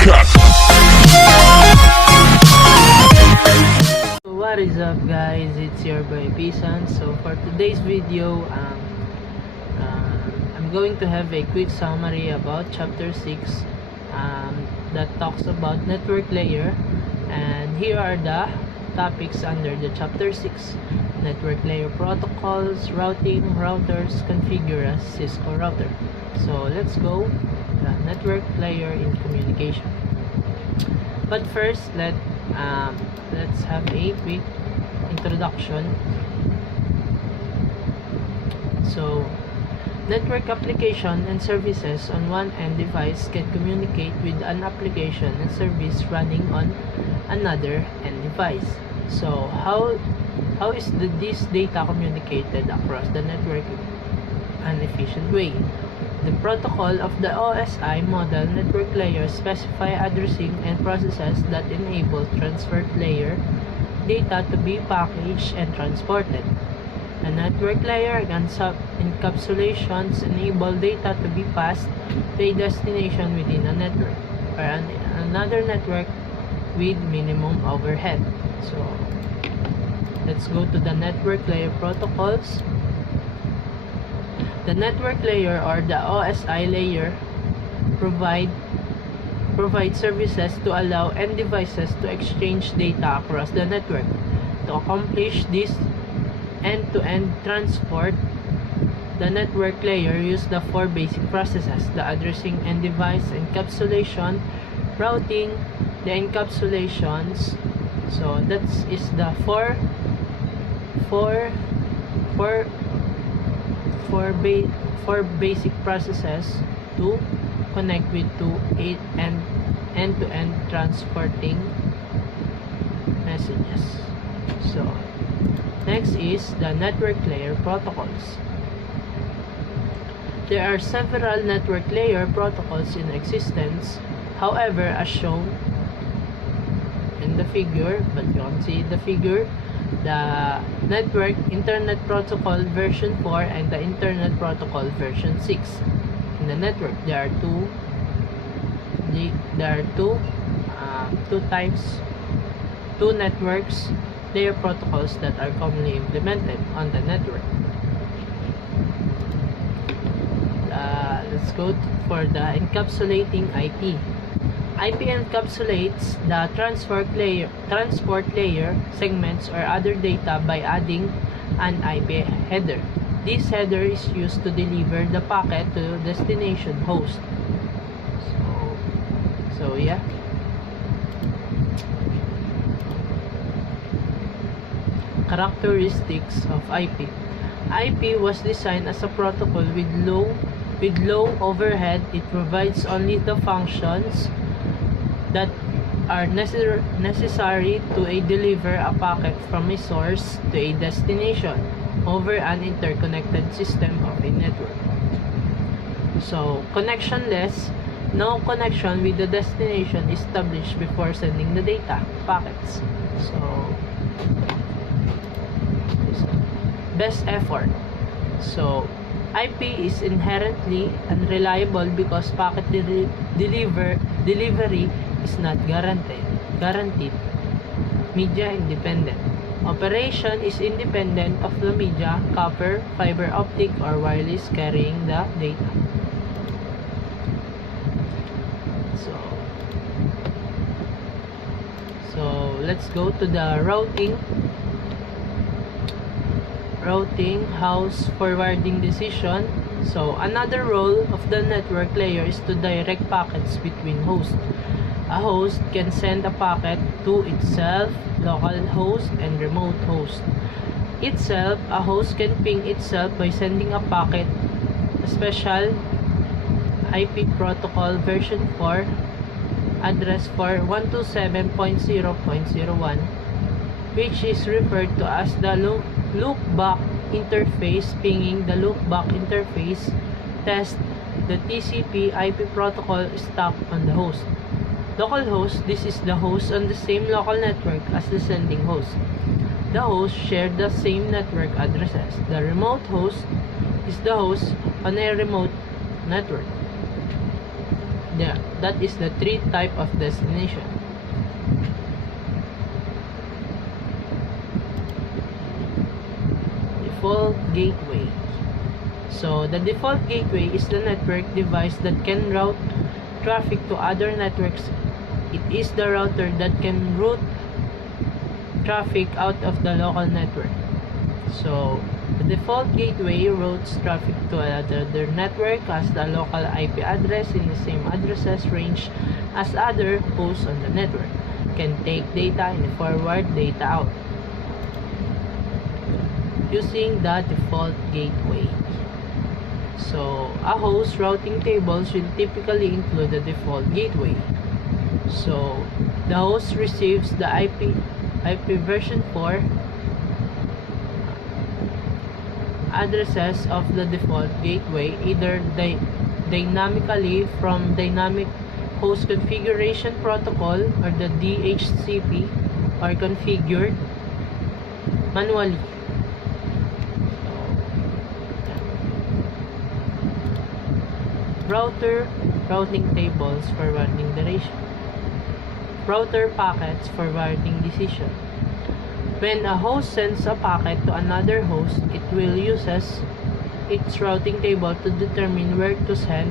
cut. What is up guys, it's your boy Pisan. So for today's video, I'm going to have a quick summary about chapter 6 that talks about network layer, and here are the topics under the chapter 6: network layer protocols, routing, routers, configure as Cisco router. So let's go the network layer in communication. But first, let's have a quick introduction. So, network application and services on one end device can communicate with an application and service running on another end device. So, how is this data communicated across the network in an efficient way? The protocol of the OSI model network layer specify addressing and processes that enable transfer layer data to be packaged and transported. The network layer encapsulations enable data to be passed to a destination within a network or another network with minimum overhead. So let's go to the network layer protocols. The network layer, or the OSI layer, provide services to allow end devices to exchange data across the network. To accomplish this end-to-end transport, the network layer uses the four basic processes: the addressing end device, encapsulation, routing, the encapsulations. So that is the four basic processes to connect with end-to-end transporting messages. So next is the network layer protocols. There are several network layer protocols in existence. However, as shown in the figure, but you can see the figure, the network internet protocol version 4 and the internet protocol version 6. In the network, there are two networks layer protocols that are commonly implemented on the network. Let's go for the encapsulating IP. IP encapsulates the transport layer segments or other data by adding an IP header. This header is used to deliver the packet to destination host. So yeah. Characteristics of IP. IP was designed as a protocol with low overhead. It provides only the functions that are necessary to deliver a packet from a source to a destination over an interconnected system of a network. So, connectionless, no connection with the destination established before sending the data packets. So, best effort. So, IP is inherently unreliable because packet delivery is not guaranteed. Media independent. Operation is independent of the media, copper, fiber optic, or wireless carrying the data. So let's go to the routing house forwarding decision. So another role of the network layer is to direct packets between hosts. A host can send a packet to itself, local host, and remote host. A host can ping itself by sending a packet. A special IP protocol version 4 address for 127.0.01, which is referred to as the loopback interface. Pinging the loopback interface test the TCP IP protocol stack on the host. Local host, this is the host on the same local network as the sending host. The hosts share the same network addresses. The remote host is the host on a remote network. that is the three type of destination. Default gateway. So the default gateway is the network device that can route traffic to other networks. It is the router that can route traffic out of the local network. So the default gateway routes traffic to another network as the local IP address in the same addresses range as other hosts on the network. Can take data and forward data out using the default gateway. So a host routing tables will typically include the default gateway. So the host receives the IP version 4 addresses of the default gateway either dynamically from dynamic host configuration protocol or the DHCP, or configured manually. Router routing tables forwarding duration. Router packets forwarding decision. When a host sends a packet to another host, it will use its routing table to determine where to send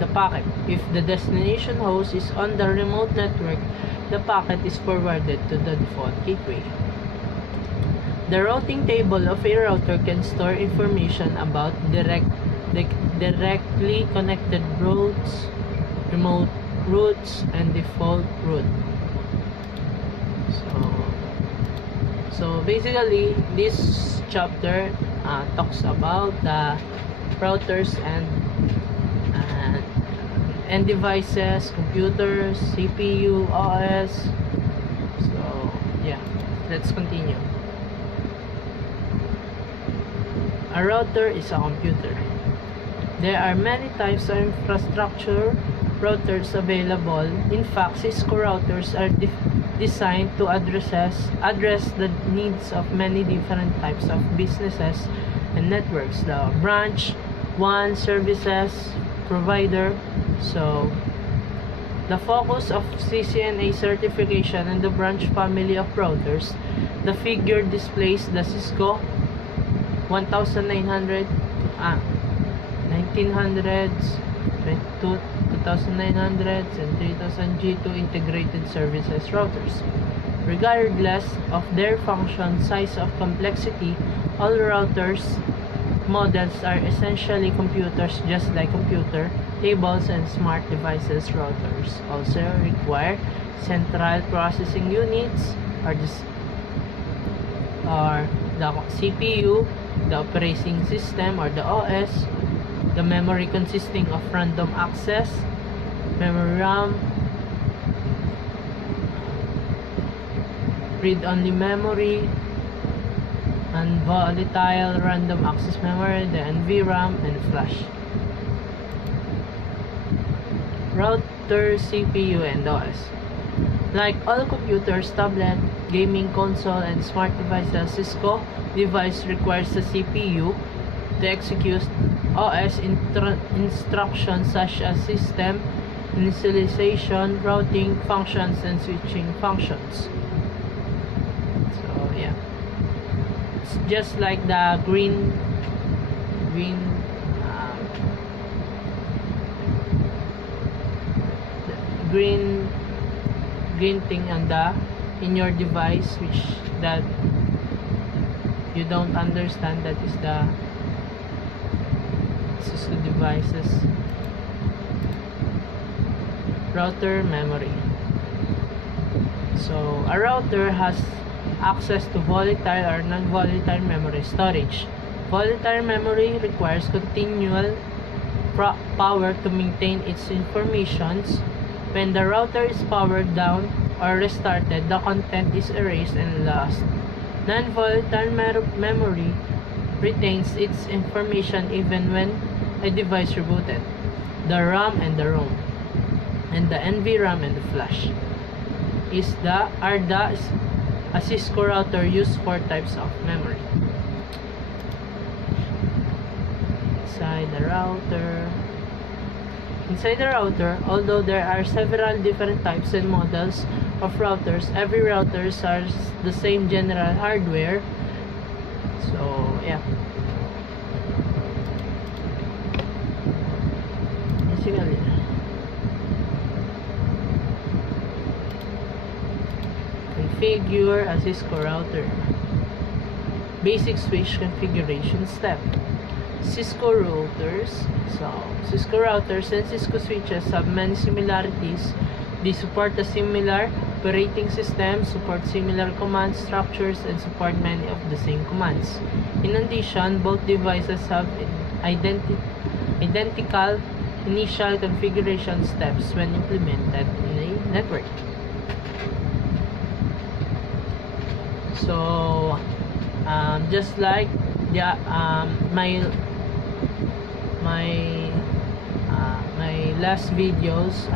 the packet. If the destination host is on the remote network, the packet is forwarded to the default gateway. The routing table of a router can store information about directly connected routes, remote routes, and default route. So basically, this chapter talks about the routers and devices, computers, CPU, OS. So yeah, let's continue. A router is a computer. There are many types of infrastructure routers available. In fact, Cisco routers are designed to address the needs of many different types of businesses and networks. The branch, WAN services provider. So the focus of CCNA certification and the branch family of routers. The figure displays the Cisco 1900s, 2900s, and 3000 G2 integrated services routers. Regardless of their function, size, of complexity, all routers models are essentially computers, just like computer tables and smart devices. Routers also require central processing units, or the CPU, the operating system or the OS, the memory consisting of random access, memory RAM, read-only memory, and volatile random access memory, the NVRAM, and flash. Router, CPU, and OS. Like all computers, tablet, gaming console, and smart devices, Cisco device requires a CPU to execute OS instructions such as system initialization, routing functions, and switching functions. So yeah, it's just like the green thing on in your device, which that you don't understand. That is the Cisco devices. Router memory. So a router has access to volatile or non-volatile memory storage. Volatile memory requires continual power to maintain its informations. When the router is powered down or restarted, the content is erased and lost. Non-volatile memory retains its information even when a device rebooted. The RAM and the ROM, and the NVRAM and the flash a Cisco router use 4 types of memory. inside the router. Inside the router, although there are several different types and models of routers, every router has the same general hardware. So yeah, basically configure a Cisco router. Basic switch configuration step. Cisco routers. So, Cisco routers and Cisco switches have many similarities. They support a similar operating system, support similar command structures, and support many of the same commands. In addition, both devices have identical initial configuration steps when implemented in a network. So, just like the my last videos,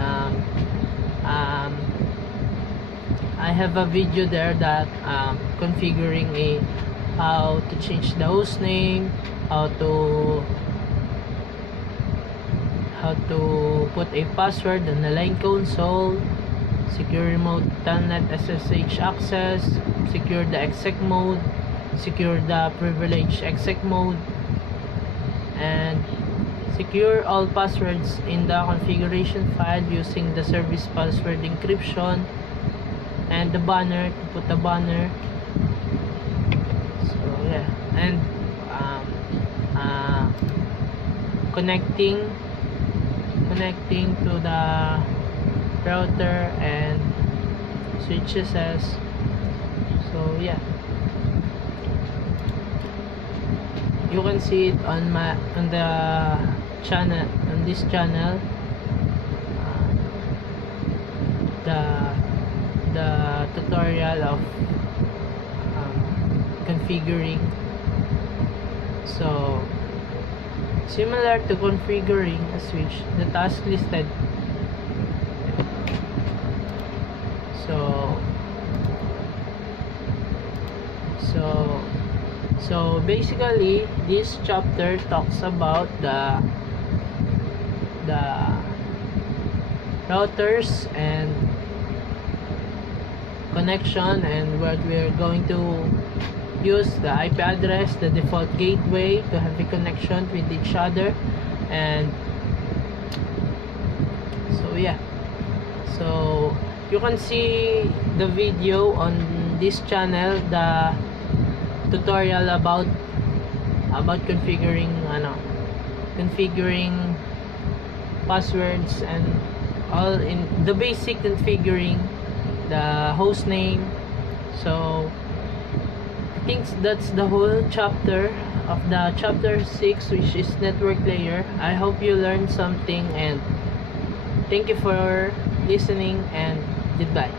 I have a video there that configuring how to change the host name, how to put a password on the line console, secure remote telnet SSH access, secure the exec mode, secure the privileged exec mode, and secure all passwords in the configuration file using the service password encryption, and the banner, to put the banner. So yeah, and connecting to the router and switches. So yeah, you can see it on the channel, on this channel, the tutorial of configuring. So similar to configuring a switch, the task listed. So basically, this chapter talks about the routers and connection, and what we're going to use the IP address, the default gateway, to have a connection with each other. And so yeah, so you can see the video on this channel, the tutorial about configuring passwords and all, in the basic configuring the host name. So I think that's the whole chapter of the chapter 6, which is network layer. I hope you learned something, and thank you for listening, and goodbye.